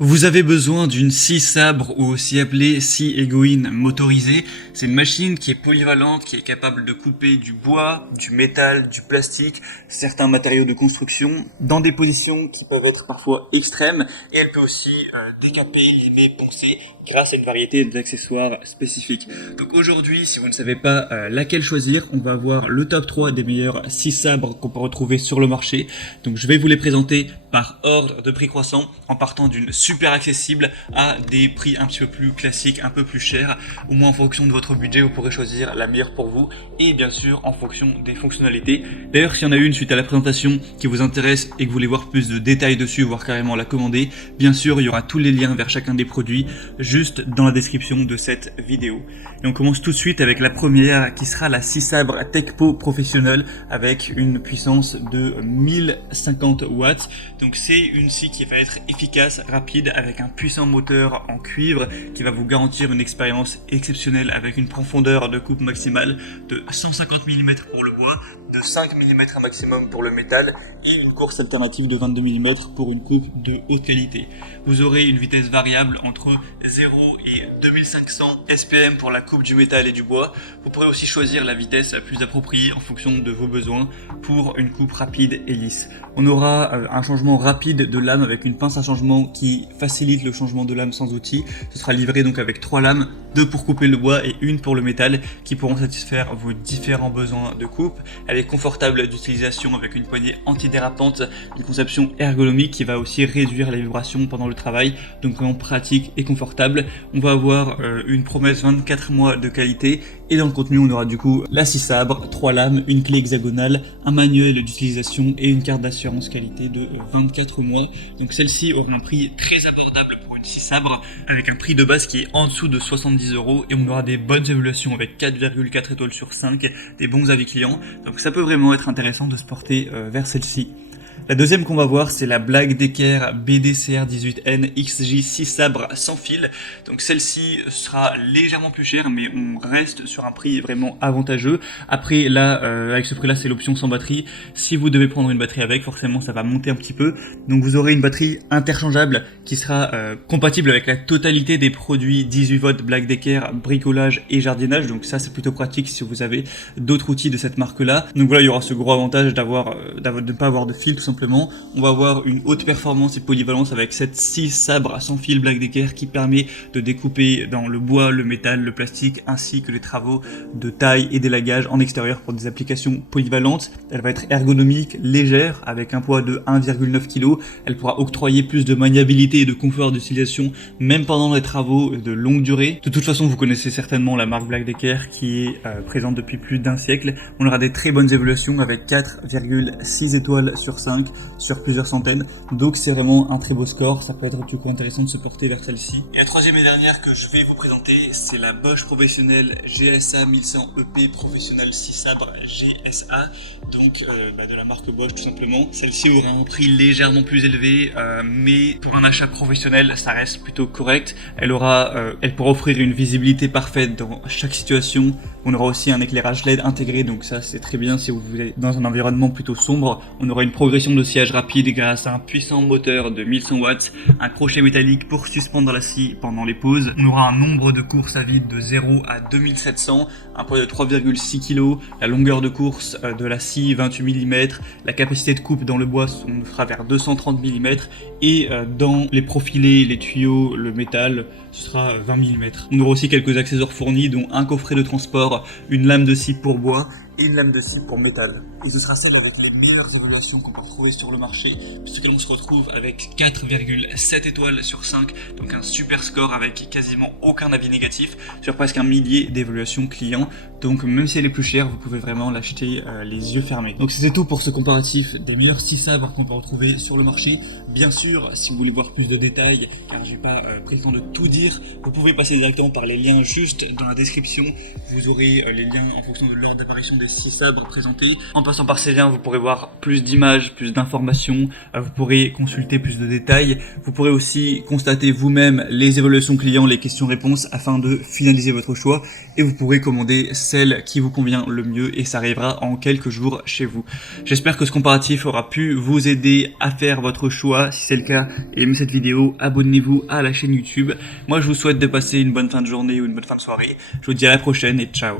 Vous avez besoin d'une scie sabre ou aussi appelée scie aiguine motorisée. C'est une machine qui est polyvalente, qui est capable de couper du bois, du métal, du plastique, certains matériaux de construction dans des positions qui peuvent être parfois extrêmes, et elle peut aussi décaper, limer, poncer grâce à une variété d'accessoires spécifiques. Donc aujourd'hui, si vous ne savez pas laquelle choisir, on va voir le top 3 des meilleurs scies sabres qu'on peut retrouver sur le marché. Donc je vais vous les présenter par ordre de prix croissant en partant d'une super accessible à des prix un petit peu plus classiques, un peu plus chers. Au moins en fonction de votre budget, vous pourrez choisir la meilleure pour vous et bien sûr en fonction des fonctionnalités. D'ailleurs, s'il y en a une suite à la présentation qui vous intéresse et que vous voulez voir plus de détails dessus, voire carrément la commander, bien sûr il y aura tous les liens vers chacun des produits juste dans la description de cette vidéo. Et on commence tout de suite avec la première qui sera la scie sabre Tekpo Professionnel avec une puissance de 1050 watts. Donc c'est une scie qui va être efficace, rapide, avec un puissant moteur en cuivre qui va vous garantir une expérience exceptionnelle avec une profondeur de coupe maximale de 150 mm pour le bois, de 5 mm un maximum pour le métal et une course alternative de 22 mm pour une coupe de haute qualité. Vous aurez une vitesse variable entre 0 et 2500 SPM pour la coupe du métal et du bois. Vous pourrez aussi choisir la vitesse la plus appropriée en fonction de vos besoins pour une coupe rapide et lisse. On aura un changement rapide de lame avec une pince à changement qui facilite le changement de lame sans outil. Ce sera livré donc avec 3 lames, 2 pour couper le bois et une pour le métal qui pourront satisfaire vos différents besoins de coupe. Elle est confortable d'utilisation avec une poignée antidérapante, une conception ergonomique qui va aussi réduire les vibrations pendant le travail, donc vraiment pratique et confortable. On va avoir une promesse 24 mois de qualité et dans le contenu on aura du coup la scie sabre, 3 lames, une clé hexagonale, un manuel d'utilisation et une carte d'assurance qualité de 24 mois. Donc celle-ci aura un prix très abordable pour une scie sabre avec un prix de base qui est en dessous de 70 € et on aura des bonnes évaluations avec 4,4 étoiles sur 5, des bons avis clients. Donc ça peut vraiment être intéressant de se porter vers celle-ci. La deuxième qu'on va voir, c'est la Black Decker BDCR18N XJ 6 sabre sans fil. Donc celle-ci sera légèrement plus chère, mais on reste sur un prix vraiment avantageux. Après là, avec ce prix-là, c'est l'option sans batterie. Si vous devez prendre une batterie avec, forcément ça va monter un petit peu. Donc vous aurez une batterie interchangeable qui sera compatible avec la totalité des produits 18 volts Black Decker, bricolage et jardinage. Donc ça c'est plutôt pratique si vous avez d'autres outils de cette marque-là. Donc voilà, il y aura ce gros avantage de ne pas avoir de fil tout simplement. On va avoir une haute performance et polyvalence avec cette scie sabre sans fil Black Decker qui permet de découper dans le bois, le métal, le plastique ainsi que les travaux de taille et d'élagage en extérieur pour des applications polyvalentes. Elle va être ergonomique, légère avec un poids de 1,9 kg. Elle pourra octroyer plus de maniabilité et de confort d'utilisation même pendant les travaux de longue durée. De toute façon, vous connaissez certainement la marque Black Decker qui est présente depuis plus d'un siècle. On aura des très bonnes évaluations avec 4,6 étoiles sur 5 sur plusieurs centaines, donc c'est vraiment un très beau score. Ça peut être du coup intéressant de se porter vers celle-ci. Et la troisième et dernière que je vais vous présenter, c'est la Bosch Professionnel GSA 1100 EP Professionnel 6 sabre GSA, donc de la marque Bosch tout simplement. Celle-ci aura un prix légèrement plus élevé, mais pour un achat professionnel ça reste plutôt correct. Elle pourra offrir une visibilité parfaite dans chaque situation. On aura aussi un éclairage LED intégré, donc ça c'est très bien si vous voulez dans un environnement plutôt sombre. On aura une progression de sciage rapide grâce à un puissant moteur de 1100 watts, un crochet métallique pour suspendre la scie pendant les pauses. On aura un nombre de courses à vide de 0 à 2700, un poids de 3,6 kg, la longueur de course de la scie 28 mm, la capacité de coupe dans le bois on fera vers 230 mm et dans les profilés, les tuyaux, le métal, ce sera 20 mm. On aura aussi quelques accessoires fournis dont un coffret de transport, une lame de scie pour bois et une lame de scie pour métal. Et ce sera celle avec les meilleures évaluations qu'on peut retrouver sur le marché, puisqu'on se retrouve avec 4,7 étoiles sur 5, donc un super score avec quasiment aucun avis négatif sur presque un millier d'évaluations clients. Donc même si elle est plus chère, vous pouvez vraiment l'acheter les yeux fermés. Donc c'était tout pour ce comparatif des meilleurs scies sabres qu'on peut retrouver sur le marché. Bien sûr, si vous voulez voir plus de détails, car j'ai pas pris le temps de tout dire, vous pouvez passer directement par les liens juste dans la description. Vous aurez les liens en fonction de l'ordre d'apparition des 6 sabres présentés. En passant par ces liens, vous pourrez voir plus d'images, plus d'informations, vous pourrez consulter plus de détails, vous pourrez aussi constater vous-même les évaluations clients, les questions-réponses afin de finaliser votre choix et vous pourrez commander celle qui vous convient le mieux et ça arrivera en quelques jours chez vous. J'espère que ce comparatif aura pu vous aider à faire votre choix. Si c'est le cas, aimez cette vidéo, abonnez-vous à la chaîne YouTube. Moi je vous souhaite de passer une bonne fin de journée ou une bonne fin de soirée. Je vous dis à la prochaine et ciao.